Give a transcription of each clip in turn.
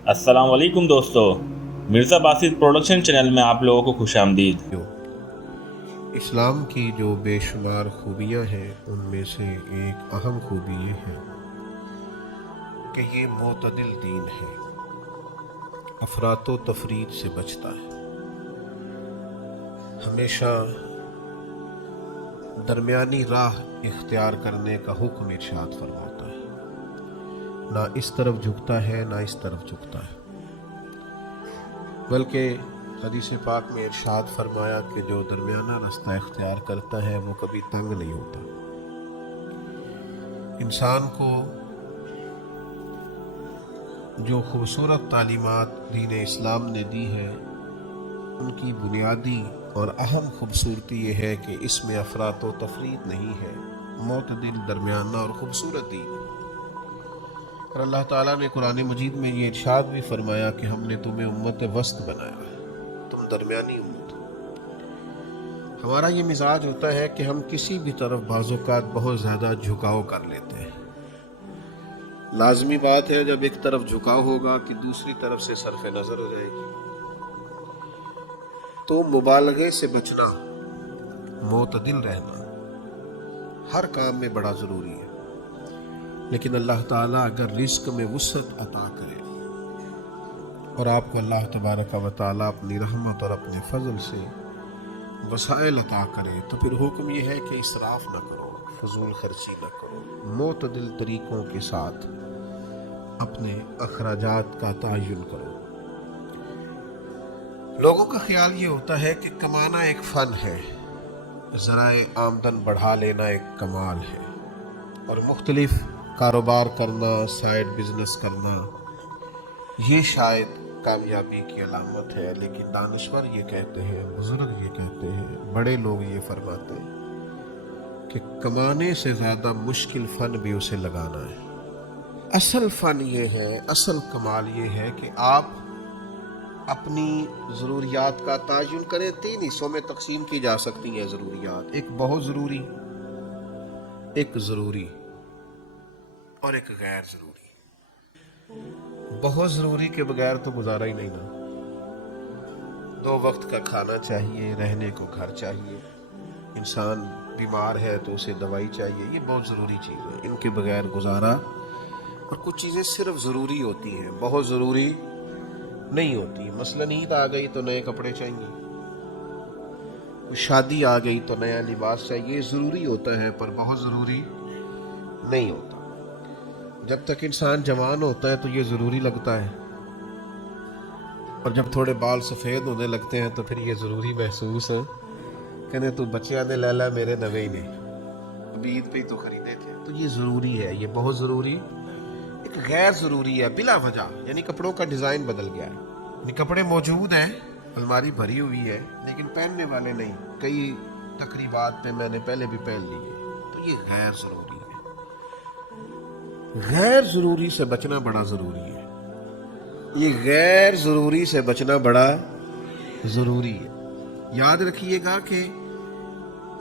अस्सलाम वालेकुम दोस्तों, मिर्ज़ा बासित प्रोडक्शन चैनल में आप लोगों को खुशामदीद। इस्लाम की जो बेशुमार खूबियाँ हैं उनमें से एक अहम खूबी ये है कि ये मोतदिल दीन है, अफरातो तफरीद से बचता है, हमेशा दरमियानी राह इख्तियार करने का हुक्म इरशाद फरमाता है। ना इस तरफ झुकता है ना इस तरफ झुकता है, बल्कि हदीस पाक में इरशाद फरमाया कि जो दरमियाना रास्ता इख्तियार करता है वो कभी तंग नहीं होता। इंसान को जो खूबसूरत तालीमात दीन इस्लाम ने दी है उनकी बुनियादी और अहम खूबसूरती ये है कि इसमें अफरात व तफरीद नहीं है, मोतदिल दरमियाना और खूबसूरत दीन। और अल्लाह ताला ने कुरान मजीद में ये इरशाद भी फरमाया कि हमने तुम्हें उम्मत वस्त बनाया है, तुम दरमियानी उम्मत हो। हमारा ये मिजाज होता है कि हम किसी भी तरफ बाज़-औक़ात बहुत ज़्यादा झुकाव कर लेते हैं। लाजमी बात है जब एक तरफ झुकाव होगा कि दूसरी तरफ से सरफ नज़र हो जाएगी। तो मुबालगे से बचना, मोतदिल रहना हर काम में बड़ा ज़रूरी है। लेकिन अल्लाह ताला अगर रिस्क में वुसअत अता करे और आपको अल्लाह तबारक व तआला अपनी रहमत और अपने फजल से वसाइल अता करे तो फिर हुक्म यह है कि इसराफ न करो, फजूल खर्ची न करो, मोतदिल तरीक़ों के साथ अपने अखराजात का तयन करो। लोगों का ख्याल ये होता है कि कमाना एक फ़न है, ज़राए आमदन बढ़ा लेना एक कमाल है, और मुख्तलिफ कारोबार करना, साइड बिजनेस करना ये शायद कामयाबी की अलामत है। लेकिन दानिश्वर ये कहते हैं, बुजुर्ग ये कहते हैं, बड़े लोग ये फरमाते हैं कि कमाने से ज़्यादा मुश्किल फ़न भी उसे लगाना है। असल फ़न ये है, असल कमाल ये है कि आप अपनी ज़रूरियात का तयन करें। 3 हिस्सों में तकसीम की जा सकती हैं ज़रूरियात, एक बहुत ज़रूरी, एक ज़रूरी और एक गैर ज़रूरी। बहुत ज़रूरी के बगैर तो गुजारा ही नहीं ना। 2 वक्त का खाना चाहिए, रहने को घर चाहिए, इंसान बीमार है तो उसे दवाई चाहिए, ये बहुत ज़रूरी चीज़ है, इनके बगैर गुजारा। और कुछ चीज़ें सिर्फ ज़रूरी होती हैं, बहुत ज़रूरी नहीं होती। मसलन ईद आ गई तो नए कपड़े चाहिए, शादी आ गई तो नया लिबास चाहिए, ज़रूरी होता है पर बहुत ज़रूरी नहीं होता। जब तक इंसान जवान होता है तो ये ज़रूरी लगता है, और जब थोड़े बाल सफ़ेद होने लगते हैं तो फिर ये ज़रूरी महसूस है। कहने तो बच्चियां ने लैला मेरे नवे ही ने अभी ईद पे ही तो खरीदे थे। तो ये ज़रूरी है, ये बहुत ज़रूरी। एक गैर ज़रूरी है बिला वजह, यानी कपड़ों का डिज़ाइन बदल गया है, यानी कपड़े मौजूद हैं, अलमारी भरी हुई है, लेकिन पहनने वाले नहीं। कई तकरीबात पे मैंने पहले भी पहन लिए, तो ये गैर ज़रूरी है। गैर ज़रूरी से बचना बड़ा ज़रूरी है, ये गैर ज़रूरी से बचना बड़ा ज़रूरी है। याद रखिएगा कि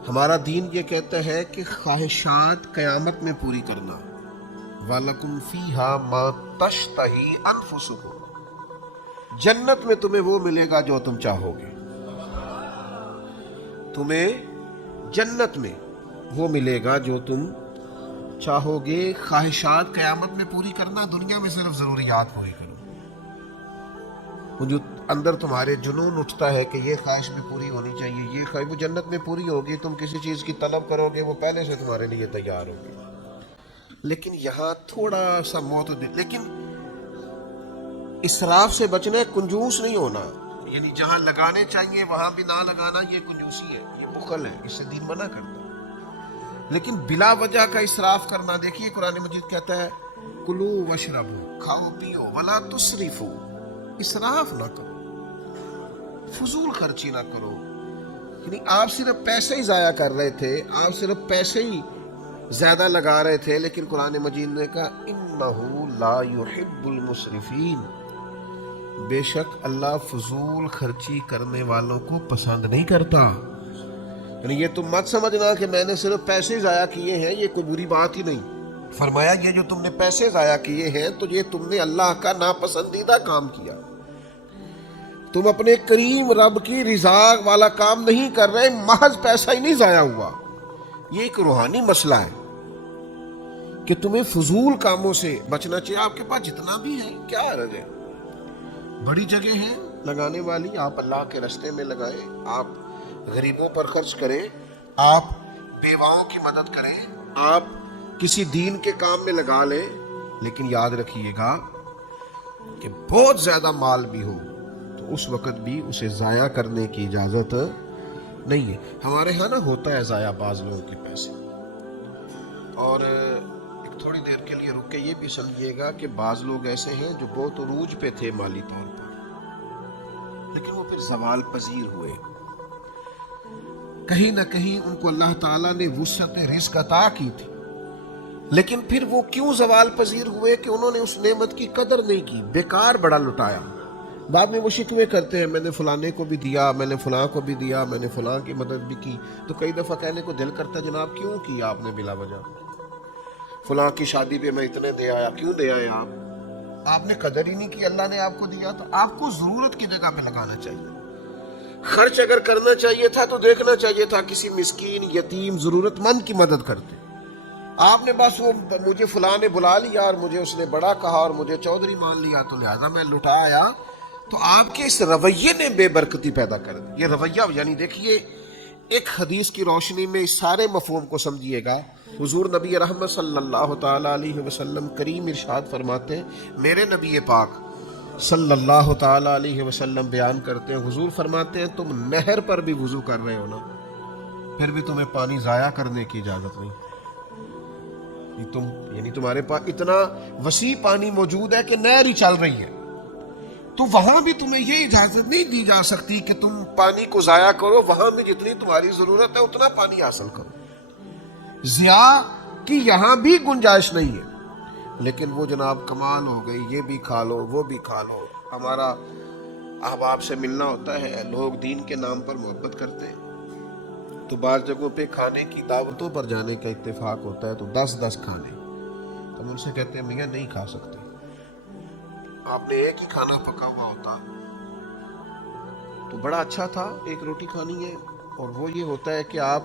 हमारा दीन ये कहता है कि ख्वाहिशात क़यामत में पूरी करना, वलकुम फीहा मा तश्तही अनफुसुकुम, जन्नत में तुम्हें वो मिलेगा जो तुम चाहोगे। तुम्हें जन्नत में वो मिलेगा जो तुम चाहोगे। ख्वाहिशात क़यामत में पूरी करना, दुनिया में सिर्फ ज़रूरियात पूरी करो। वो जो अंदर तुम्हारे जुनून उठता है कि ये ख्वाहिश भी पूरी होनी चाहिए, ये ख्वाहिश, वो जन्नत में पूरी होगी। तुम किसी चीज़ की तलब करोगे, वो पहले से तुम्हारे लिए तैयार होगी। लेकिन यहाँ थोड़ा सा मोतदिल, लेकिन इसराफ से बचना, कंजूस नहीं होना, यानी जहाँ लगाने चाहिए वहाँ भी ना लगाना, ये कंजूसी है, ये बुखल है, इससे दीन मना करता है। लेकिन बिला वजह का इसराफ करना, देखिए कुरान मजीद कहता है कुलू वशरबू, खाओ पियो, वला तुसरिफू, इसराफ ना करो, फजूल खर्ची ना करो। यानी आप सिर्फ पैसे ही ज़ाया कर रहे थे, आप सिर्फ पैसे ही ज़्यादा लगा रहे थे। लेकिन कुरान मजीद ने कहा इन्नहु ला युहिब्बुल मुसरिफीन, बेशक अल्लाह फजूल खर्ची करने वालों को पसंद नहीं करता। यानी ये तुम मत समझना कि मैंने सिर्फ पैसे ज़ाया किए हैं, ये कोई बुरी बात ही नहीं। فرمایا یہ جو تم نے پیسے ضائع کیے ہیں تو یہ تم نے اللہ کا ناپسندیدہ کام کیا، تم اپنے کریم رب کی رضا والا کام نہیں کر رہے، محض پیسہ ہی نہیں ضائع ہوا۔ یہ ایک روحانی مسئلہ ہے کہ تمہیں فضول کاموں سے بچنا چاہیے۔ آپ کے پاس جتنا بھی ہے کیا عرض ہے، بڑی جگہ ہے لگانے والی، آپ اللہ کے راستے میں لگائیں، آپ غریبوں پر خرچ کریں، آپ بیواؤں کی مدد کریں، آپ کسی دین کے کام میں لگا لیں، لیکن یاد رکھیے گا کہ بہت زیادہ مال بھی ہو تو اس وقت بھی اسے ضائع کرنے کی اجازت نہیں ہے۔ ہمارے ہاں نا ہوتا ہے ضائع بعض لوگوں کے پیسے، اور ایک تھوڑی دیر کے لیے رک کے یہ بھی سمجھیے گا کہ بعض لوگ ایسے ہیں جو بہت عروج پہ تھے مالی طور پر، لیکن وہ پھر زوال پذیر ہوئے۔ کہیں نہ کہیں ان کو اللہ تعالیٰ نے وسعت رزق عطا کی تھی، لیکن پھر وہ کیوں زوال پذیر ہوئے کہ انہوں نے اس نعمت کی قدر نہیں کی، بیکار بڑا لٹایا۔ بعد میں وہ شکوے کرتے ہیں میں نے فلانے کو بھی دیا، میں نے فلاں کو بھی دیا، میں نے فلاں کی مدد بھی کی، تو کئی دفعہ کہنے کو دل کرتا ہے جناب کیوں کیا آپ نے بلا وجہ، فلاں کی شادی پہ میں اتنے دے آیا، کیوں دے آئے آپ نے قدر ہی نہیں کی، اللہ نے آپ کو دیا۔ تو آپ کو ضرورت کی جگہ پہ لگانا چاہیے۔ خرچ اگر کرنا چاہیے تھا تو دیکھنا چاہیے تھا کسی مسکین یتیم ضرورت مند کی مدد کرتے۔ آپ نے بس وہ مجھے فلاں نے بلا لیا اور مجھے اس نے بڑا کہا اور مجھے چودھری مان لیا تو لہذا میں لٹا آیا، تو آپ کے اس رویے نے بے برکتی پیدا کر دی۔ یہ رویہ یعنی دیکھیے ایک حدیث کی روشنی میں اس سارے مفہوم کو سمجھیے گا۔ حضور نبی رحمت صلی اللہ تعالیٰ علیہ وسلم کریم ارشاد فرماتے ہیں، میرے نبی پاک صلی اللہ تعالیٰ علیہ وسلم بیان کرتے ہیں، حضور فرماتے ہیں تم نہر پر بھی وضو کر رہے ہو نا، پھر بھی تمہیں پانی ضائع کرنے کی اجازت نہیں۔ یعنی تمہارے پاس اتنا وسیع پانی موجود ہے کہ نہر ہی چل رہی ہے، تو وہاں بھی تمہیں یہ اجازت نہیں دی جا سکتی کہ تم پانی کو ضائع کرو، وہاں بھی جتنی تمہاری ضرورت ہے اتنا پانی حاصل کرو، ضیاء کی یہاں بھی گنجائش نہیں ہے۔ لیکن وہ جناب کمال ہو گئی، یہ بھی کھا لو وہ بھی کھا لو۔ ہمارا احباب سے ملنا ہوتا ہے، لوگ دین کے نام پر محبت کرتے ہیں، تو بعض جگہوں پہ کھانے کی دعوتوں پر جانے کا اتفاق ہوتا ہے تو 10 کھانے، تو ہم ان سے کہتے ہیں میاں نہیں کھا سکتے، آپ نے ایک ہی کھانا پکا ہوا ہوتا تو بڑا اچھا تھا، ایک روٹی کھانی ہے۔ اور وہ یہ ہوتا ہے کہ آپ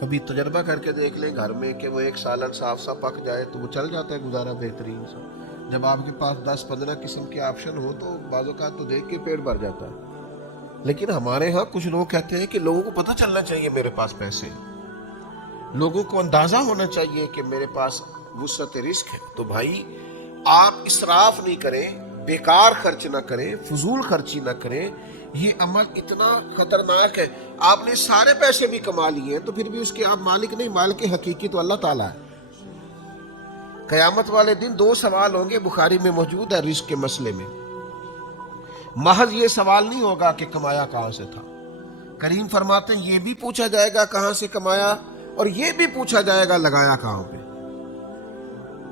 کبھی تجربہ کر کے دیکھ لیں گھر میں کہ وہ ایک سالن صاف سا پک جائے تو وہ چل جاتا ہے گزارا بہترین سا۔ جب آپ کے پاس 10-15 قسم کے آپشن ہو تو بعض اوقات تو دیکھ کے پیٹ بھر جاتا ہے۔ لیکن ہمارے ہاں کچھ لوگ کہتے ہیں کہ لوگوں کو پتہ چلنا چاہیے میرے پاس پیسے، لوگوں کو اندازہ ہونا چاہیے کہ میرے پاس وسعت رزق ہے۔ تو بھائی آپ اسراف نہیں کریں، بیکار خرچ نہ کریں، فضول خرچی نہ کریں، یہ عمل اتنا خطرناک ہے۔ آپ نے سارے پیسے بھی کما لیے تو پھر بھی اس کے آپ مالک نہیں، مالک حقیقی تو اللہ تعالیٰ ہے۔ قیامت والے دن 2 سوال ہوں گے، بخاری میں موجود ہے رزق کے مسئلے میں۔ محض یہ سوال نہیں ہوگا کہ کمایا کہاں سے تھا، کریم فرماتے ہیں یہ بھی پوچھا جائے گا کہاں سے کمایا، اور یہ بھی پوچھا جائے گا لگایا کہاں پہ۔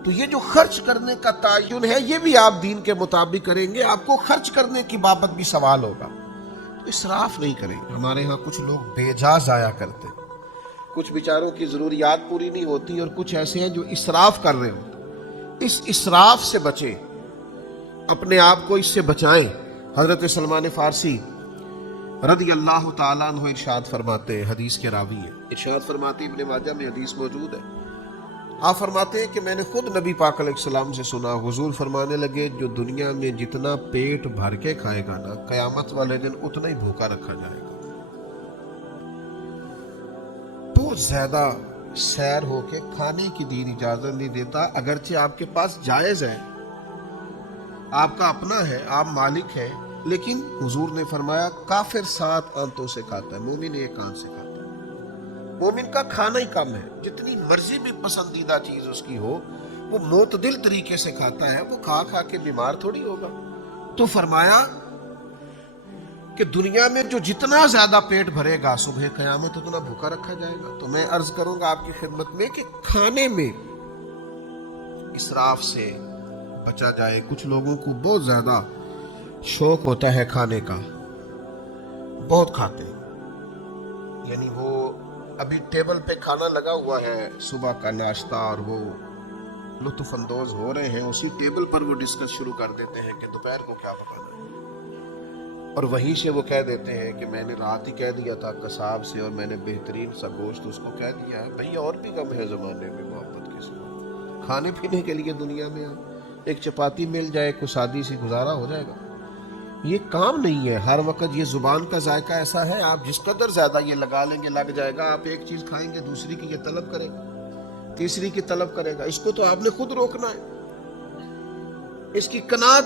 تو یہ جو خرچ کرنے کا تعین ہے یہ بھی آپ دین کے مطابق کریں گے، آپ کو خرچ کرنے کی بابت بھی سوال ہوگا، تو اسراف نہیں کریں۔ ہمارے ہاں کچھ لوگ بے جا ضائع کرتے، کچھ بیچاروں کی ضروریات پوری نہیں ہوتی، اور کچھ ایسے ہیں جو اسراف کر رہے ہوتے۔ اس اسراف سے بچیں، اپنے آپ کو اس سے بچائیں۔ حضرت سلمان فارسی رضی اللہ تعالیٰ عنہ ارشاد فرماتے ہیں، حدیث کے راوی ہیں، ارشاد فرماتے ابن ماجہ میں حدیث موجود ہے، آپ فرماتے ہیں کہ میں نے خود نبی پاک علیہ السلام سے سنا، حضور فرمانے لگے جو دنیا میں جتنا پیٹ بھر کے کھائے گا نا، قیامت والے دن اتنا ہی بھوکا رکھا جائے گا۔ بہت زیادہ سیر ہو کے کھانے کی دین اجازت نہیں دیتا، اگرچہ آپ کے پاس جائز ہے، آپ کا اپنا ہے، آپ مالک ہیں، لیکن حضور نے فرمایا کافر 7 آنتوں سے کھاتا ہے، مومن 1 آنت سے کھاتا ہے۔ مومن کا کھانا ہی کم ہے، جتنی مرضی بھی پسندیدہ چیز اس کی ہو وہ معتدل طریقے سے کھاتا ہے، وہ کھا کھا کے بیمار تھوڑی ہوگا۔ تو فرمایا کہ دنیا میں جو جتنا زیادہ پیٹ بھرے گا صبح قیامت اتنا بھوکا رکھا جائے گا۔ تو میں عرض کروں گا آپ کی خدمت میں کہ کھانے میں اسراف سے بچا جائے۔ کچھ لوگوں کو بہت زیادہ شوق ہوتا ہے کھانے کا، بہت کھاتے ہیں، یعنی وہ ابھی ٹیبل پہ کھانا لگا ہوا ہے، صبح کا ناشتہ، اور وہ लुत्फ अंदोज हो रहे हैं, उसी टेबल पर वो डिस्कस शुरू कर देते हैं कि दोपहर को क्या पकाना है, और वहीं से वो कह देते हैं कि मैंने रात ही कह दिया था कसाब से और मैंने बेहतरीन सा गोश्त उसको कह दिया है। भैया और भी गम है ज़माने में मोहब्बत के सिवा, खाने पीने के लिए दुनिया में एक चपाती मिल जाए, कुछ शादी से गुजारा हो जाएगा। ये काम नहीं है हर वक्त। ये ज़ुबान का जायका ऐसा है, आप जिस कदर ज़्यादा ये लगा लेंगे लग जाएगा। आप एक चीज़ खाएंगे दूसरी की ये तलब करेगा, तीसरी की तलब करेगा। इसको तो आपने खुद रोकना है, इसकी कनात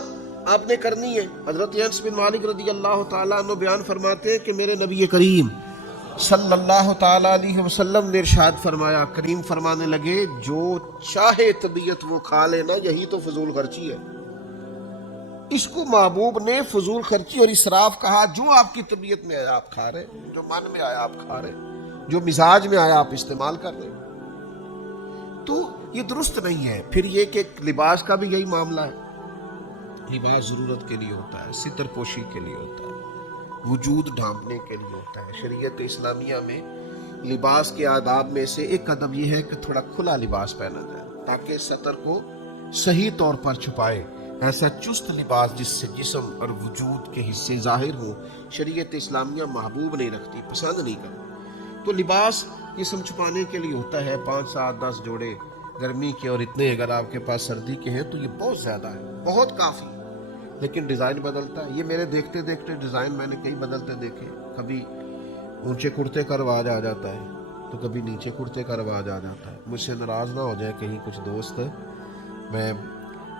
आपने करनी है। हजरत अनस बिन मालिक रज़ी अल्लाह ताला अन्हु बयान फरमाते हैं कि मेरे नबी करीम सल्लल्लाहु ताला अलैहि वसल्लम ने इरशाद फरमाया, करीम फरमाने लगे, जो चाहे तबीयत वो खा लेना, यही तो फजूल खर्ची है। इसको महबूब ने फजूल खर्ची और इसराफ कहा। जो आपकी तबीयत में आया आप खा रहे, जो मन में आया आप खा रहे, जो मिजाज में आया आप इस्तेमाल कर रहे, तो ये दुरुस्त नहीं है। फिर ये कि लिबास का भी यही मामला है। लिबास ज़रूरत के लिए होता है, सितर पोशी के लिए होता है, वजूद ढांपने के लिए होता है। शरीयत इस्लामिया में लिबास के आदाब में से एक अदब यह है कि थोड़ा खुला लिबास पहना जाए ताकि सतर को सही तौर पर छुपाए। ऐसा चुस्त लिबास जिससे जिस्म और वजूद के हिस्से जाहिर हो, शरीयत इस्लामिया महबूब नहीं रखती, पसंद नहीं करती। तो लिबास जिस्म छुपाने के लिए होता है 5, 7, 10 जोड़े गर्मी के, और इतने अगर आपके पास सर्दी के हैं तो ये बहुत ज़्यादा है, बहुत काफ़ी। लेकिन डिज़ाइन बदलता है। ये मेरे देखते देखते डिज़ाइन मैंने कई बदलते देखे। कभी ऊंचे कुर्ते का रवाज आ जाता है तो कभी नीचे कुर्ते का रवाज आ जाता है। मुझसे नाराज़ ना हो जाए कहीं कुछ दोस्त, मैं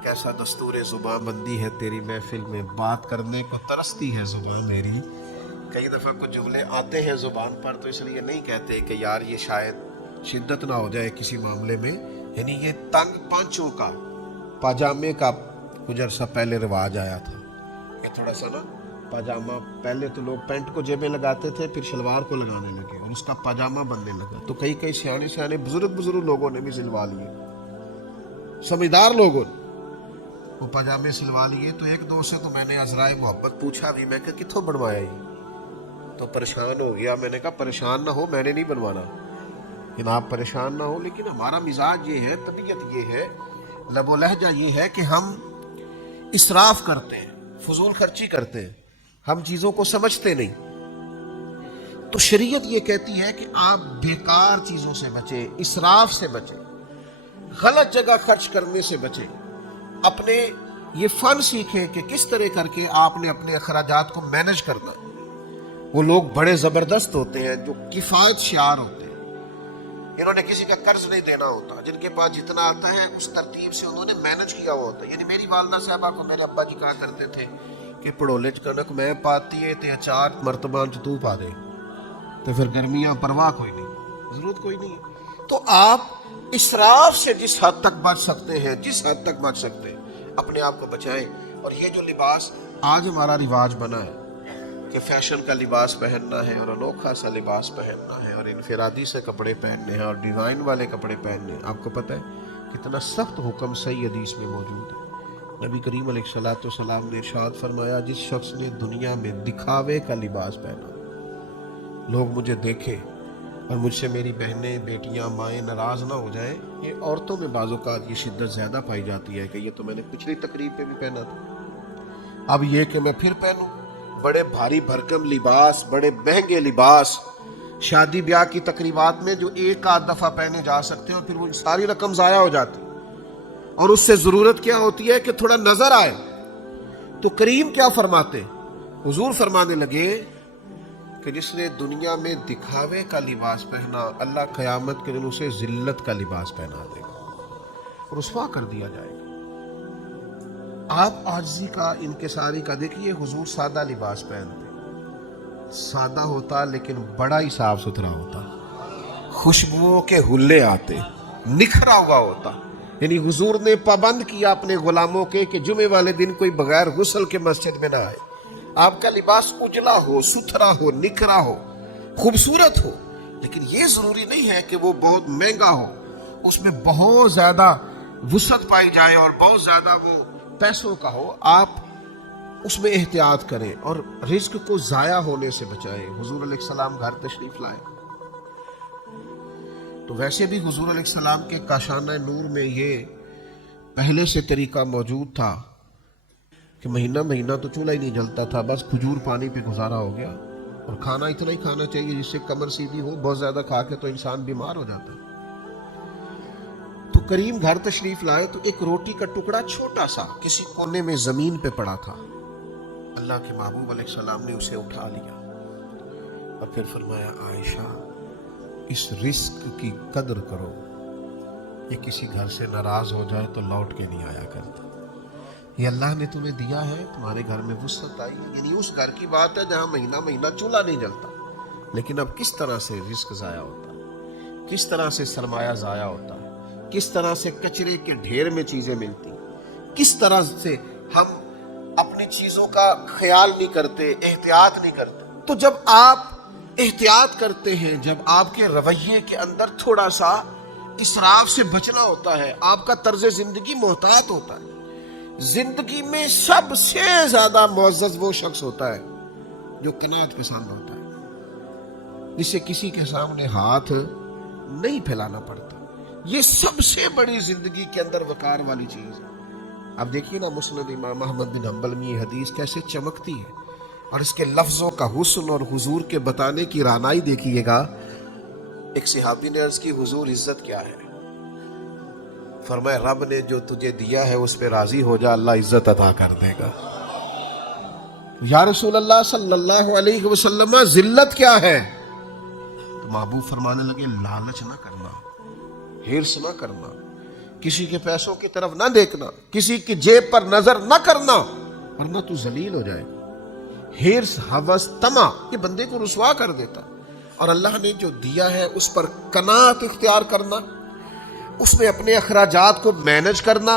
कैसा दस्तूर ज़ुबान बंदी है तेरी, महफिल में बात करने को तरसती है ज़ुबान मेरी। कई दफ़ा कुछ जुमले आते हैं ज़ुबान पर तो इसलिए नहीं कहते कि यार ये शायद शिद्दत ना हो जाए किसी मामले में। यानी ये तंग पांचों का पाजामे का कुछ अरसा पहले रिवाज आया था। ये थोड़ा सा ना पाजामा, पहले तो लोग पैंट को जेबें लगाते थे, फिर शलवार को लगाने लगे और उसका पाजामा बनने लगा। तो कई कई सियाने बुजुर्ग लोगों ने भी सिलवा लिए, समझदार लोगों ने वो पाजामे सिलवा लिए। तो एक दोस्त से तो मैंने अजराए मोहब्बत पूछा भी, मैं कहा कित्थों बनवाया ये, तो परेशान हो गया। मैंने कहा परेशान ना हो, मैंने नहीं बनवाना, लेकिन आप परेशान ना हो। लेकिन हमारा मिजाज ये है, तबीयत ये है, लबो लहजा ये है कि हम इसराफ करते हैं, फजूल खर्ची करते हैं, हम चीज़ों को समझते नहीं। तो शरीयत ये कहती है कि आप बेकार चीज़ों से बचें, इसराफ से बचें, गलत जगह खर्च करने से बचें। अपने ये फ़न सीखें कि किस तरह करके आपने अपने अखराजात को मैनेज करना। वो लोग बड़े ज़बरदस्त होते हैं जो किफ़ायत शार होते हैं, इन्होंने किसी का कर्ज नहीं देना होता, जिनके पास जितना आता है उस तरतीब से उन्होंने मैनेज किया हुआ होता है। यानी मेरी वालदा साहबा को मेरे अब्बा जी कहा करते थे कि पड़ोले च कनक मैं पाती है ते अचार मरतबान च तू पा दे, तो फिर गर्मियां परवाह कोई नहीं, जरूरत कोई नहीं है। तो आप इसराफ से जिस हद तक बच सकते हैं, जिस हद तक बच सकते हैं, अपने आप को बचाएं। और ये जो लिबास आज हमारा रिवाज बना है कि फैशन का लिबास पहनना है और अनोखा सा लिबास पहनना है और इनफरादी से कपड़े पहनने हैं और डिज़ाइन वाले कपड़े पहनने हैं, आपको पता है कितना सख्त हुक्म सही हदीस में मौजूद है। नबी करीम अलैहिस्सलाम ने इरशाद फरमाया, जिस शख्स ने दुनिया में दिखावे का लिबास पहना, लोग मुझे देखें और मुझसे मेरी बहनें, बेटियां, माएँ नाराज़ ना हो जाएं। ये औरतों में बाज़-औक़ात ये शिद्दत ज़्यादा पाई जाती है कि ये तो मैंने पिछली तकरीब पे भी पहना था, अब ये कि मैं फिर पहनूं। बड़े भारी भरकम लिबास, बड़े महंगे लिबास शादी ब्याह की तकरीबात में जो एक आध दफ़ा पहने जा सकते हैं और फिर वो सारी रकम ज़ाया हो जाती है। और उससे ज़रूरत क्या होती है कि थोड़ा नज़र आए। तो करीम क्या फरमाते, हुजूर फरमाने लगे कि जिसने दुनिया में दिखावे का लिबास पहना, अल्लाह क़यामत के दिन उसे ज़िल्लत का लिबास पहना देगा, रुस्वा कर दिया जाएगा। आप आजिज़ी का, इनकिसारी का देखिए, हुजूर सादा लिबास पहनते, सादा होता लेकिन बड़ा ही साफ सुथरा होता, खुशबुओं के हुल्ले आते, निखरा हुआ होता। यानी हुजूर ने पाबंद किया अपने गुलामों के कि जुमे वाले दिन कोई बगैर गुस्ल के मस्जिद में ना आए। आपका लिबास उजला हो, सुथरा हो, निखरा हो, खूबसूरत हो, लेकिन ये जरूरी नहीं है कि वो बहुत महंगा हो, उसमें बहुत ज्यादा वुसअत पाई जाए और बहुत ज्यादा वो पैसों का हो। आप उसमें एहतियात करें और रिज्क को जाया होने से बचाएं। हुजूर अलैहिस्सलाम घर तशरीफ लाए तो वैसे भी हुजूर अलैहिस्सलाम के काशाना नूर में ये पहले से तरीका मौजूद था कि महीना महीना तो चूल्हा ही नहीं जलता था, बस खजूर पानी पे गुजारा हो गया, और खाना इतना ही खाना चाहिए जिससे कमर सीधी हो, बहुत ज्यादा खा के तो इंसान बीमार हो जाता है। तो करीम घर तशरीफ लाए तो एक रोटी का टुकड़ा छोटा सा किसी कोने में जमीन पे पड़ा था। अल्लाह के महबूब अलैहिस्सलाम ने उसे उठा लिया और फिर फरमाया, आयशा इस रिस्क की कदर करो, ये किसी घर से नाराज हो जाए तो लौट के नहीं आया करता। ये अल्लाह ने तुम्हें दिया है, तुम्हारे घर में वुसअत आई है, यानी उस घर की बात है जहां महीना महीना चूल्हा नहीं जलता। लेकिन अब किस तरह से रिस्क जाया होता है, किस तरह से सरमाया जाया होता है, किस तरह से कचरे के ढेर में चीजें मिलती, किस तरह से हम अपनी चीजों का ख्याल नहीं करते, एहतियात नहीं करते। तो जब आप एहतियात करते हैं, जब आपके रवैये के अंदर थोड़ा सा इसराफ से बचना होता है, आपका तर्ज जिंदगी मोहतात होता है। जिंदगी में सबसे ज्यादा मुअज़्ज़ज़ वो शख्स होता है जो कनात पसंद होता है, जिसे किसी के सामने हाथ नहीं फैलाना पड़ता। ये सबसे बड़ी जिंदगी के अंदर वकार वाली चीज है। अब देखिए ना, मुस्नद इमाम अहमद बिन हंबल में ये हदीस कैसे चमकती है, और इसके लफ्जों का हुस्न और हुजूर के बताने की रानाई देखिएगा। एक सहाबी ने अर्ज की, हुजूर इज्जत क्या है? फरमाया, रब ने जो तुझे दिया है उस पे राजी हो जा, अल्लाह इज्जत अता कर देगा। या रसूल अल्लाह सल्लल्लाहु अलैहि वसल्लम, जिल्लत क्या है? तो महबूब फरमाने लगे, लालच ना करना, हिर्स ना करना, किसी के पैसों की तरफ ना देखना, किसी की जेब पर नजर ना करना, वरना तू जलील हो जाएगा। हिर्स, हवस, तमा ये बंदे को रुसवा कर देता। और अल्लाह ने जो दिया है उस पर कनात इख्तियार करना, उसमें अपने अखराजात को मैनेज करना,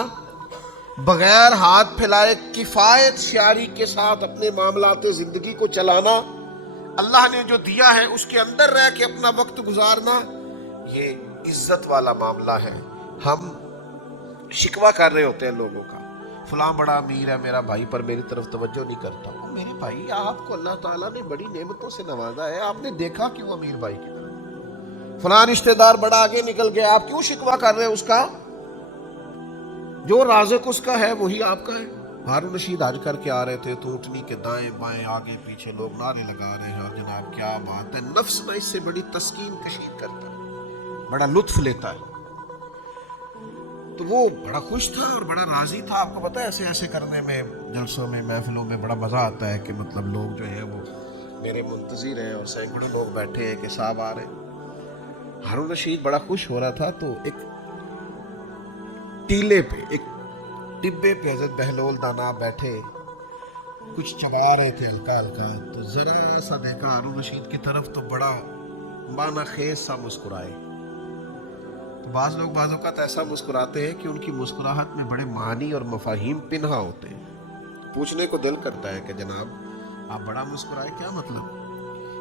बगैर हाथ फैलाए किफायत शारी के साथ अपने मामलात जिंदगी को चलाना, अल्लाह ने जो दिया है उसके अंदर रह के अपना वक्त गुजारना, ये इज्जत वाला मामला है। हम शिकवा कर रहे होते हैं लोगों का, फलां बड़ा अमीर है, मेरा भाई पर मेरी तरफ तवज्जो नहीं करता। मेरे भाई, आपको अल्लाह ताला ने बड़ी नेमतों से नवाजा है, आपने देखा क्यों अमीर भाई की तरफ? फलां रिश्तेदार बड़ा आगे निकल गया, आप क्यों शिकवा कर रहे हैं उसका? जो राज़िक उसका है वही आपका है। हारून रशीद हज करके आ रहे थे तो ऊँटनी के दाएं बाएं आगे पीछे लोग नारे लगा रहे हैं, और जनाब क्या बात है, नफ्स में इससे बड़ी तस्कीन कशीद करता है, बड़ा लुत्फ लेता है। तो वो बड़ा खुश था और बड़ा राजी था। आपको पता है, ऐसे ऐसे करने में, जलसों में, महफिलों में बड़ा मजा आता है कि मतलब लोग जो है वो मेरे मुंतजिर हैं और सैकड़ों लोग बैठे हैं कि साहब आ रहे हैं। हारून रशीद बड़ा खुश हो रहा था, तो एक टीले पे, एक टिब्बे पे हज़रत बहलोल दाना बैठे कुछ चबा रहे थे हल्का हल्का। तो जरा सा देखा हारून रशीद की तरफ तो बड़ा माना खेज सा मुस्कुराए। तो बाज़ लोग बाज़ औक़ात ऐसा मुस्कुराते हैं कि उनकी मुस्कुराहट में बड़े मानी और मफाहिम पिन्हा होते हैं। पूछने को दिल करता है कि जनाब आप बड़ा मुस्कुराए, क्या मतलब?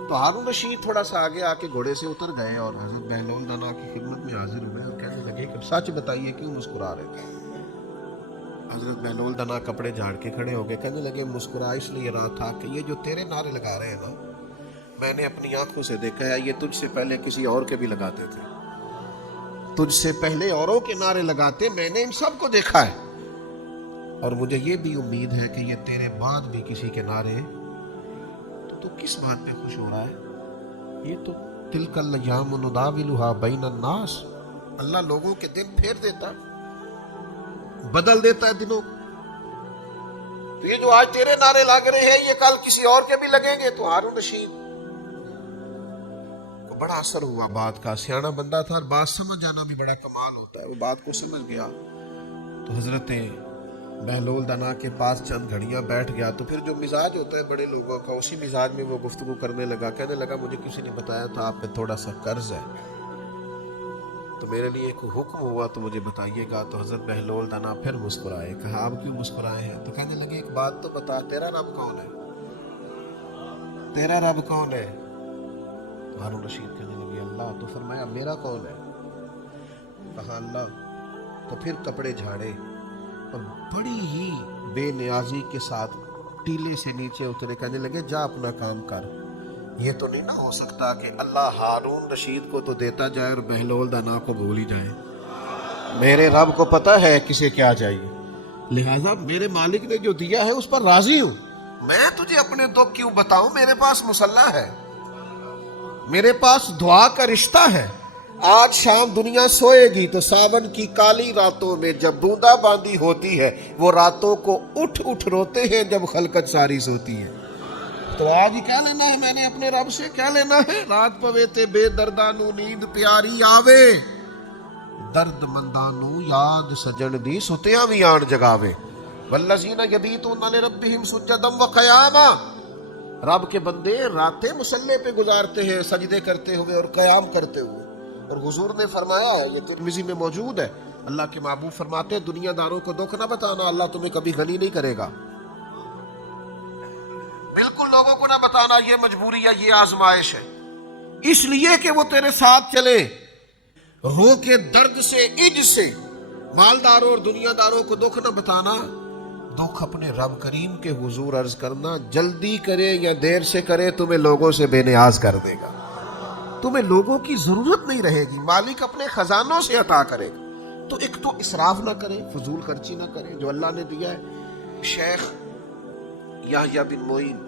तो हारून रशीद थोड़ा सा आगे आके घोड़े से उतर गए और हज़रत बहलोल दाना की खिदमत में हाजिर हुए और कहने लगे कि सच बताइए क्यों मुस्कुरा रहे थे? हज़रत बहलोल दाना कपड़े झाड़ के खड़े हो गए, कहने लगे मुस्कुरा इसलिए रहा था कि ये जो तेरे नारे लगा रहे हैं ना, मैंने अपनी आंखों से देखा है, ये तुझसे पहले किसी और के भी लगाते थे, तुझसे पहले औरों के नारे लगाते, मैंने इन सब को देखा है, और मुझे ये भी उम्मीद है कि ये तेरे बाद भी किसी के नारे। तो किस बात पे खुश हो रहा है? ये तो तिलकल अय्याम नुदाविलुहा बैनन नास, अल्लाह लोगों के दिन फेर देता, बदल देता है दिनों। तो ये जो आज तेरे नारे लग रहे हैं ये कल किसी और के भी लगेंगे। तो हारून रशीद को बड़ा असर हुआ बात का, सियाना बंदा था और बात समझ जाना भी बड़ा कमाल होता है। वो बात को समझ गया तो हजरत बहलोल दाना के पास चंद घड़ियां बैठ गया। तो फिर जो मिजाज होता है बड़े लोगों का, उसी मिजाज में वो गुफ्तगू करने लगा। कहने लगा मुझे किसी ने बताया था आप पे थोड़ा सा कर्ज है, तो मेरे लिए कोई हुक्म हुआ तो मुझे बताइएगा। तो हजरत बहलोल दाना फिर मुस्कुराए। कहा आप क्यों मुस्कुराए हैं? तो कहने लगे एक बात तो बता, तेरा रब कौन है? तेरा रब कौन है? हारून रशीद कहने लगे अल्लाह। तो फरमाया मेरा कौन है? कहा अल्लाह। तो फिर कपड़े झाड़े और बड़ी ही बेनियाजी के साथ टीले से नीचे उतरे। कहने लगे जा अपना काम कर। ये तो नहीं ना हो सकता कि अल्लाह हारून रशीद को तो देता जाए और बहलोल दाना को भूल ही जाए। میرے رب کو پتہ ہے کسے کیا چاہیے، لہٰذا میرے مالک نے جو دیا ہے اس پر راضی ہوں. میں تجھے اپنے دکھ کیوں بتاؤں؟ میرے پاس مسلح ہے، میرے پاس دعا کا رشتہ ہے. آج شام دنیا سوئے گی تو ساون کی کالی راتوں میں جب بوندا باندی ہوتی ہے وہ راتوں کو اٹھ اٹھ روتے ہیں جب خلقت ساری سوتی ہے. تو آج ہی کہہ لینا ہے، میں نے اپنے رب سے کہہ لینا ہے، رات پوے تے بے دردانو نیند پیاری آوے، درد مندانو یاد سجن دی ستیاں بھی آن جگاوے. والذین یبیتون لربہم سجدا وقیاما. رب کے بندے راتیں مصلے پہ گزارتے ہیں سجدے کرتے ہوئے اور قیام کرتے ہوئے. اور حضور نے فرمایا ہے، یہ ترمذی میں موجود ہے، اللہ کے محبوب فرماتے ہیں دنیا داروں کو دکھ نہ بتانا، اللہ تمہیں کبھی غنی نہیں کرے گا. بالکل لوگوں کو نہ بتانا یہ مجبوری ہے، یہ آزمائش ہے، اس لیے کہ وہ تیرے ساتھ چلے. روح کے درد سے، عج سے مالداروں اور دنیا داروں کو دکھ نہ بتانا، دکھ اپنے رب کریم کے حضور عرض کرنا. جلدی کرے یا دیر سے کرے تمہیں لوگوں سے بے نیاز کر دے گا، تمہیں لوگوں کی ضرورت نہیں رہے گی، مالک اپنے خزانوں سے عطا کرے گا. تو ایک تو اسراف نہ کرے، فضول خرچی نہ کرے جو اللہ نے دیا ہے. شیخ یحییٰ بن معین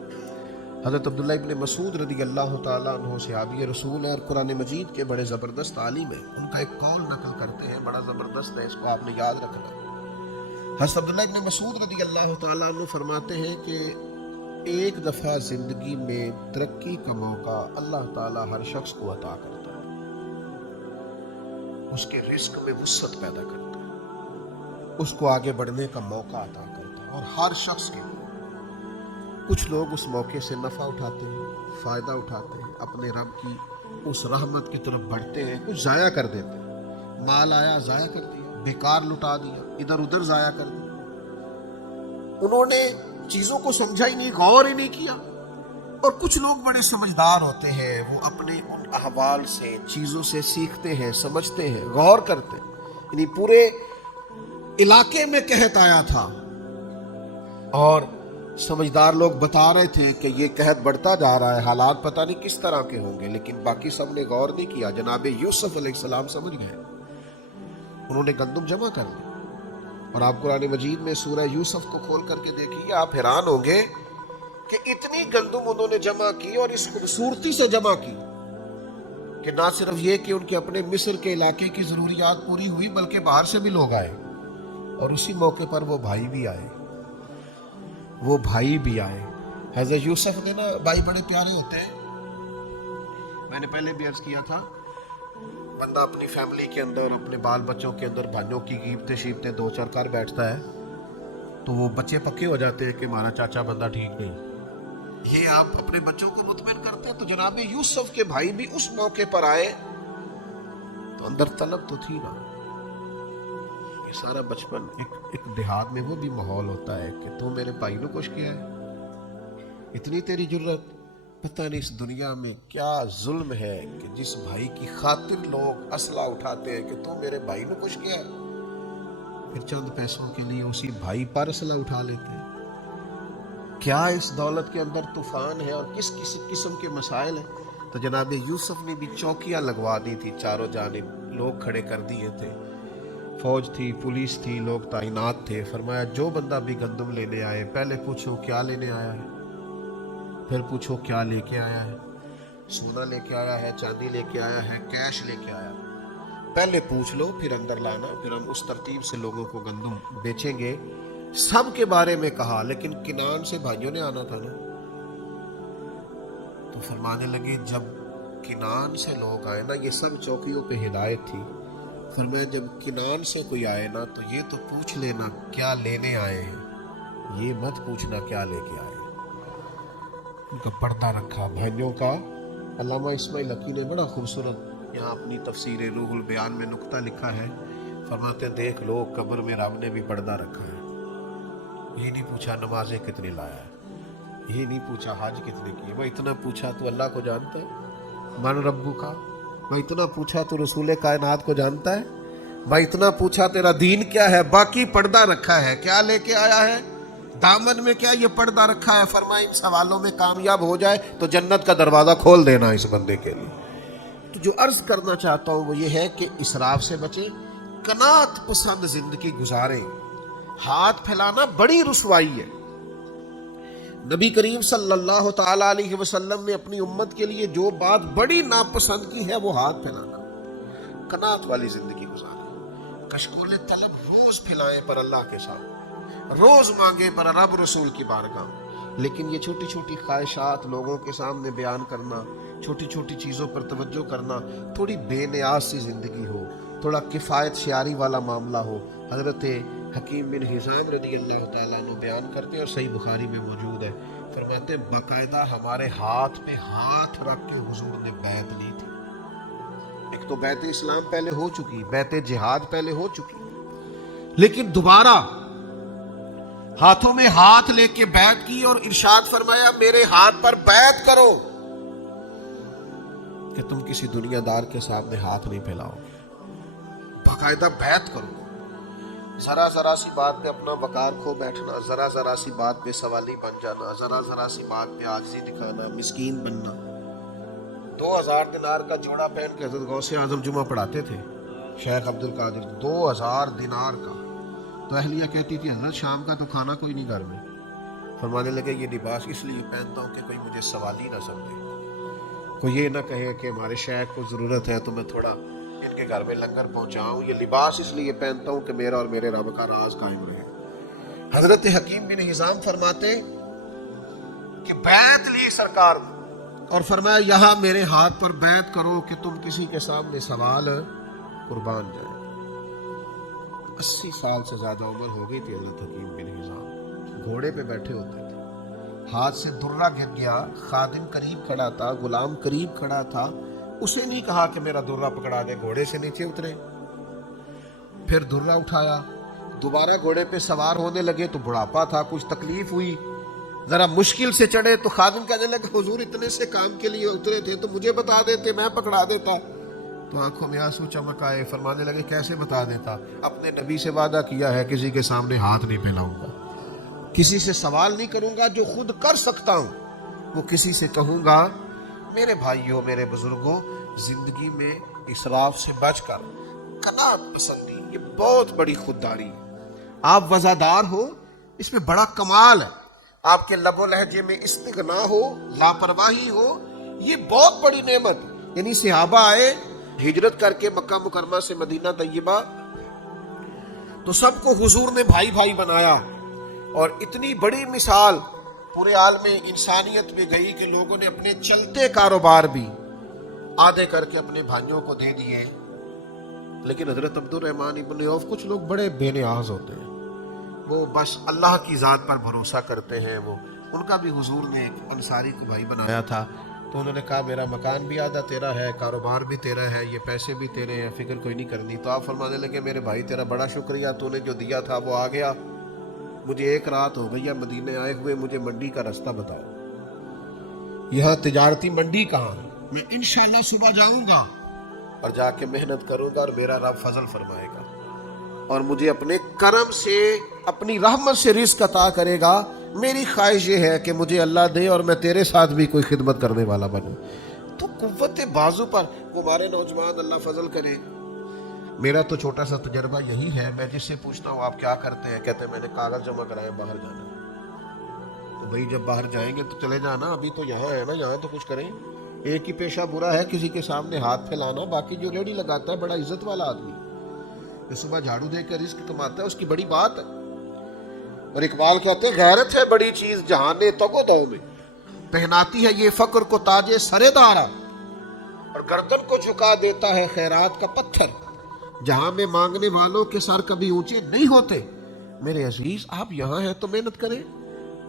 حضرت عبداللہ ابن مسعود رضی اللہ تعالیٰ عنہ صحابی رسول ہے اور قرآن مجید کے بڑے زبردست عالم ہیں. ان کا ایک قول نقل کرتے ہیں، بڑا زبردست ہے، اس کو آپ نے یاد رکھنا. حضرت عبداللہ ابن مسعود رضی اللہ تعالیٰ عنہ فرماتے ہیں کہ ایک دفعہ زندگی میں ترقی کا موقع اللہ تعالیٰ ہر شخص کو عطا کرتا ہے، اس کے رزق میں وسعت پیدا کرتا ہے، اس کو آگے بڑھنے کا موقع عطا کرتا ہے. اور ہر شخص کے کچھ لوگ اس موقع سے نفع اٹھاتے ہیں، فائدہ اٹھاتے ہیں، اپنے رب کی اس رحمت کی طرف بڑھتے ہیں، کچھ ضائع کر دیتے ہیں. مال آیا ضائع کر دیا، بیکار لٹا دیا، ادھر ادھر ضائع کر دیا. انہوں نے چیزوں کو سمجھا ہی نہیں، غور ہی نہیں کیا. اور کچھ لوگ بڑے سمجھدار ہوتے ہیں، وہ اپنے ان احوال سے چیزوں سے سیکھتے ہیں، سمجھتے ہیں، غور کرتے ہیں. یعنی پورے علاقے میں قحط آیا تھا اور سمجھدار لوگ بتا رہے تھے کہ یہ قحط بڑھتا جا رہا ہے، حالات پتہ نہیں کس طرح کے ہوں گے، لیکن باقی سب نے غور نہیں کیا. جناب یوسف علیہ السلام سمجھ گئے، انہوں نے گندم جمع کر لی. اور آپ قرآن مجید میں سورہ یوسف کو کھول کر کے دیکھیے، آپ حیران ہوں گے کہ اتنی گندم انہوں نے جمع کی اور اس خوبصورتی سے جمع کی کہ نہ صرف یہ کہ ان کے اپنے مصر کے علاقے کی ضروریات پوری ہوئی بلکہ باہر سے بھی لوگ آئے. اور اسی موقع پر وہ بھائی بھی آئے، وہ بھائی بھی آئے. حضرت یوسف نے نا بھائی بڑے پیارے ہوتے ہیں. میں نے پہلے بھی عرض کیا تھا، بندہ اپنی فیملی کے اندر، اپنے بال بچوں کے اندر بھائیوں کی غیبتیں شیبتیں دو چار کر بیٹھتا ہے تو وہ بچے پکے ہو جاتے ہیں کہ ہمارا چاچا بندہ ٹھیک نہیں. یہ آپ اپنے بچوں کو مطمئن کرتے ہیں. تو جناب یوسف کے بھائی بھی اس موقع پر آئے تو اندر طلب تو تھی نا. یہ سارا بچپن ایک دیہات میں وہ بھی ماحول ہوتا ہے کہ تو میرے بھائی نے کچھ کیا ہے، اتنی تیری جرت. پتہ نہیں اس دنیا میں کیا ظلم ہے کہ جس بھائی کی خاطر لوگ اسلحہ اٹھاتے ہیں کہ تو میرے بھائی نے کچھ کیا ہے، پھر چند پیسوں کے لیے اسی بھائی پر اسلحہ اٹھا لیتے ہیں. کیا اس دولت کے اندر طوفان ہے اور کس قسم کے مسائل ہیں. تو جناب یوسف نے بھی چوکیاں لگوا دی تھی، چاروں جانب لوگ کھڑے کر دیے تھے، فوج تھی، پولیس تھی، لوگ تعینات تھے. فرمایا جو بندہ بھی گندم لینے آئے پہلے پوچھو کیا لینے آیا ہے، پھر پوچھو کیا لے کے آیا ہے، سونا لے کے آیا ہے، چاندی لے کے آیا ہے، کیش لے کے آیا. پہلے پوچھ لو پھر اندر لانا، پھر ہم اس ترتیب سے لوگوں کو گندم بیچیں گے. سب کے بارے میں کہا، لیکن کنان سے بھائیوں نے آنا تھا نا. تو فرمانے لگے جب کنان سے لوگ آئے نا، یہ سب چوکیوں پہ ہدایت تھی. فرمایا جب کنان سے کوئی آئے نا تو یہ تو پوچھ لینا کیا لینے آئے ہیں، یہ مت پوچھنا کیا لے کے آئے. ان کا پردہ رکھا بھائیوں کا. علامہ اسماعیل حقی نے بڑا خوبصورت یہاں اپنی تفسیر روح البیان میں نقطہ لکھا ہے. فرماتے ہیں دیکھ لو قبر میں رب نے بھی پردہ رکھا ہے. یہ نہیں پوچھا نمازیں کتنی لایا ہے، یہ نہیں پوچھا حج کتنے کی. وہ اتنا پوچھا تو اللہ کو جانتا ہے، من ربو کا. وہ اتنا پوچھا تو رسول کائنات کو جانتا ہے. بھائی اتنا پوچھا تیرا دین کیا ہے، باقی پردہ رکھا ہے. کیا لے کے آیا ہے، دامن میں کیا یہ پردہ رکھا ہے. فرمایا ان سوالوں میں کامیاب ہو جائے تو جنت کا دروازہ کھول دینا اس بندے کے لیے. تو جو عرض کرنا چاہتا ہوں وہ یہ ہے کہ اسراف سے بچیں، قناعت پسند زندگی گزاریں. ہاتھ پھیلانا بڑی رسوائی ہے. نبی کریم صلی اللہ تعالی علیہ وسلم نے اپنی امت کے لیے جو بات بڑی ناپسند کی ہے وہ ہاتھ پھیلانا. قناعت والی زندگی گزاریں. کشکول طلب روز پھیلائیں پر اللہ کے ساتھ, روز مانگے پر رب رسول کی بارگاہ. لیکن یہ چھوٹی چھوٹی خواہشات لوگوں کے سامنے بیان کرنا, چھوٹی چھوٹی چیزوں پر توجہ کرنا, تھوڑی بے نیاز سی زندگی ہو, تھوڑا کفایت شیاری والا معاملہ ہو. حضرت حکیم بن حزام رضی اللہ تعالیٰ عنہ بیان کرتے ہیں اور صحیح بخاری میں موجود ہے, فرماتے ہیں باقاعدہ ہمارے ہاتھ پہ ہاتھ رکھ کے حضور نے بیعت لی تھی. ایک تو بیعت اسلام پہلے ہو چکی, بیعت جہاد پہلے ہو چکی, لیکن دوبارہ ہاتھوں میں ہاتھ لے کے بیعت کی اور ارشاد فرمایا میرے ہاتھ پر بیعت کرو کہ تم کسی دنیا دار کے سامنے ہاتھ نہیں پھیلاؤ گے. باقاعدہ بیعت کرو. ذرا ذرا سی بات پہ اپنا وقار کھو بیٹھنا, ذرا ذرا سی بات پہ سوالی بن جانا, ذرا ذرا سی بات پہ عاجزی دکھانا, مسکین بننا. 2000 دینار کا جوڑا پہن کے حضرت غوث اعظم جمعہ پڑھاتے تھے شیخ عبد القادر. 2000 دینار کا. تو اہلیہ کہتی تھی حضرت شام کا تو کھانا کوئی نہیں گھر میں. فرمانے لگے یہ لباس اس لیے پہنتا ہوں کہ کوئی مجھے سوالی نہ سمجھے, کوئی یہ نہ کہے کہ ہمارے شیخ کو ضرورت ہے تو میں تھوڑا ان کے گھر میں لنگر پہنچاؤں. یہ لباس اس لیے پہنتا ہوں کہ میرا اور میرے رب کا راز قائم رہے. حضرت حکیم بن حزام فرماتے کہ بیعت لی سرکار اور فرمایا یہاں میرے ہاتھ پر بیعت کرو کہ تم کسی کے سامنے سوال قربان جائے. 80 سال سے زیادہ عمر ہو گئی تھی حضرت حکیم بن حزام. گھوڑے پہ بیٹھے ہوتے تھے, ہاتھ سے درہ گر گیا, خادم قریب کھڑا تھا, غلام قریب کھڑا تھا, اسے نہیں کہا کہ میرا درہ پکڑا دے, گھوڑے سے نیچے اترے, پھر درہ اٹھایا, دوبارہ گھوڑے پہ سوار ہونے لگے تو بڑھاپا تھا, کچھ تکلیف ہوئی, ذرا مشکل سے چڑھے تو خادم کہنے لگے حضور اتنے سے کام کے لیے اترے تھے تو مجھے بتا دیتے, میں پکڑا دیتا. تو آنکھوں میں آنسو چمک آئے. فرمانے لگے کیسے بتا دیتا, اپنے نبی سے وعدہ کیا ہے کسی کے سامنے ہاتھ نہیں پھیلاؤں گا, کسی سے سوال نہیں کروں گا, جو خود کر سکتا ہوں وہ کسی سے کہوں گا. میرے بھائیوں, میرے بزرگوں, زندگی میں اسراف سے بچ کر قناعت پسندی یہ بہت بڑی خودداری ہے. آپ وزادار ہو اس میں بڑا کمال ہے. آپ کے لب و لہجے میں استغنا ہو, لاپرواہی ہو, یہ بہت بڑی نعمت. یعنی صحابہ آئے ہجرت کر کے مکہ مکرمہ سے مدینہ طیبہ تو سب کو حضور نے بھائی بھائی بنایا, اور اتنی بڑی مثال پورے عالم انسانیت میں گئی کہ لوگوں نے اپنے چلتے کاروبار بھی آدھے کر کے اپنے بھائیوں کو دے دیے. لیکن حضرت عبد الرحمن ابن عوف, کچھ لوگ بڑے بے نیاز ہوتے ہیں, وہ بس اللہ کی ذات پر بھروسہ کرتے ہیں. وہ ان کا بھی حضور نے ایک انصاری کو بھائی بنایا تھا, تو انہوں نے کہا میرا مکان بھی آدھا تیرا ہے, کاروبار بھی تیرا ہے, یہ پیسے بھی تیرے ہیں, فکر کوئی نہیں کرنی. تو آپ فرمانے لگے میرے بھائی تیرا بڑا شکریہ, تو نے جو دیا تھا وہ آ گیا. مجھے 1 رات ہو گئی ہے مدینے آئے ہوئے, مجھے منڈی کا راستہ بتاؤ, یہاں تجارتی منڈی کہاں ہے, میں انشاءاللہ صبح جاؤں گا اور جا کے محنت کروں گا اور میرا رب فضل فرمائے گا اور مجھے اپنے کرم سے اپنی رحمت سے رزق عطا کرے گا. میری خواہش یہ ہے کہ مجھے اللہ دے اور میں تیرے ساتھ بھی کوئی خدمت کرنے والا بنوں. تو قوت بازو پر وہ ہمارے نوجوان اللہ فضل کرے. میرا تو چھوٹا سا تجربہ یہی ہے, میں جس سے پوچھتا ہوں آپ کیا کرتے ہیں, کہتے ہیں میں نے کاغذ جمع کرائے, باہر جانا. تو بھائی جب باہر جائیں گے تو چلے جانا, ابھی تو یہاں ہے نا, یہاں تو کچھ کریں. ایک ہی پیشہ برا ہے کسی کے سامنے ہاتھ پھیلانا, باقی جو ریڑھی لگاتا ہے بڑا عزت والا آدمی, جو صبح جھاڑو دے کے رزق کماتا ہے اس کی بڑی بات ہے. اور اقبال کہتے ہیں غیرت ہے بڑی چیز جہانے تگ و دو میں, پہناتی ہے یہ فقر کو تاج سرے دارا, اور گردن کو جھکا دیتا ہے خیرات کا پتھر. جہاں میں مانگنے والوں کے سر کبھی اونچے نہیں ہوتے. میرے عزیز آپ یہاں ہیں تو محنت کریں,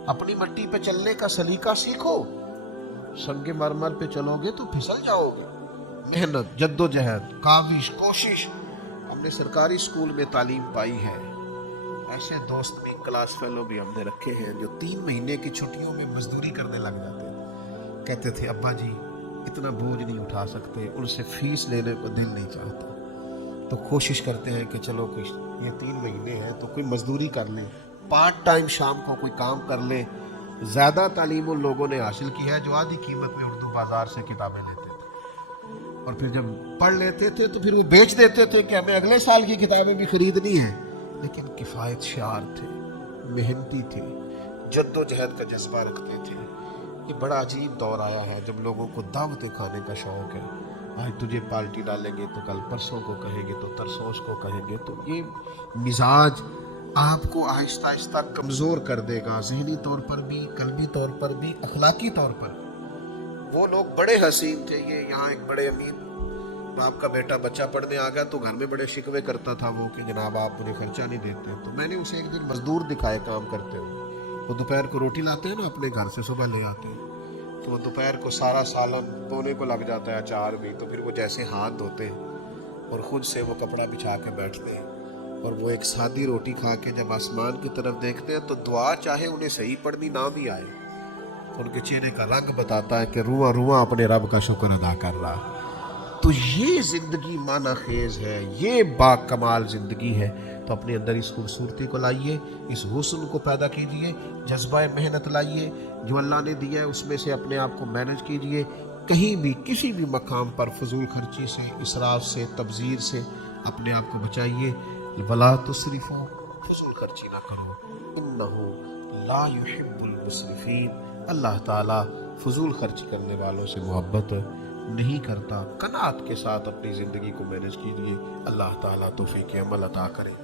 اپنی مٹی پہ چلنے کا سلیقہ سیکھو. سنگ مرمر پہ چلو گے تو پھسل جاؤ گے. محنت, جد و جہد, کاوش, کوشش. ہم نے سرکاری اسکول میں تعلیم پائی ہے, ایسے دوست بھی, کلاس فیلو بھی ہم نے رکھے ہیں جو 3 مہینے کی چھٹیوں میں مزدوری کرنے لگ جاتے ہیں. کہتے تھے ابا جی اتنا بوجھ نہیں اٹھا سکتے, ان سے فیس لینے کو دل نہیں چاہتا, تو کوشش کرتے ہیں کہ چلو کچھ یہ 3 مہینے ہیں تو کوئی مزدوری کر لیں, پارٹ ٹائم شام کو کوئی کام کر لیں. زیادہ تعلیم ان لوگوں نے حاصل کی ہے جو آدھی قیمت میں اردو بازار سے کتابیں لیتے تھے. और फिर जब पढ़ लेते थे तो फिर वो बेच देते थे कि हमें अगले साल की किताबें भी खरीदनी है। लेकिन किफ़ायत शार थे, मेहनती थे, जद्दोजहद का जज्बा रखते थे। ये बड़ा अजीब दौर आया है जब लोगों को दावतें खाने का शौक है। आज तुझे पार्टी डालेंगे तो कल परसों को कहेंगे तो तरसों को कहेंगे। तो ये मिजाज आपको आहिस्ता आहिस्ता कमज़ोर कर देगा, ज़हनी तौर पर भी, कल्बी तौर पर भी, अखलाकी तौर पर। वो लोग बड़े हसीन थे। ये यहाँ एक बड़े अमीर बाप का बेटा बच्चा पढ़ने आ गया तो घर में बड़े शिकवे करता था वो कि जनाब आप मुझे खर्चा नहीं देते। तो मैंने उसे एक दिन मजदूर दिखाए काम करते हुए। वो दोपहर को रोटी लाते हैं ना अपने घर से, सुबह ले आते हैं, तो वो दोपहर को सारा सालन धोने को लग जाता है, अचार भी। तो फिर वो जैसे हाथ धोते हैं और खुद से वो कपड़ा बिछा के बैठते हैं और वो एक सादी रोटी खा के जब आसमान की तरफ देखते हैं तो दुआ चाहे उन्हें सही पढ़नी ना भी आए तो उनके चेहरे का रंग बताता है कि रुआ रुआ अपने रब का शुक्र अदा कर रहा। तो ये जिंदगी माना खेज है, ये बाकमाल जिंदगी है। तो अपने अंदर इस खूबसूरती को लाइए, इस हुस्न को पैदा कीजिए, जज्बा मेहनत लाइए, जो अल्लाह ने दिया है उसमें से अपने आप को मैनेज कीजिए। कहीं भी किसी भी मकाम पर फजूल खर्ची से, इसराफ से, तबजीर से अपने आप को बचाइए। वला तुसरिफू, फजूल खर्ची ना करो, इन्नहु ला युहिब्बुल मुसरिफीन। अल्लाह ताला फजूल खर्च करने वालों से मोहब्बत नहीं करता। कनात के साथ अपनी ज़िंदगी को मैनेज कीजिए। अल्लाह ताला तौफीक अमल अता करे।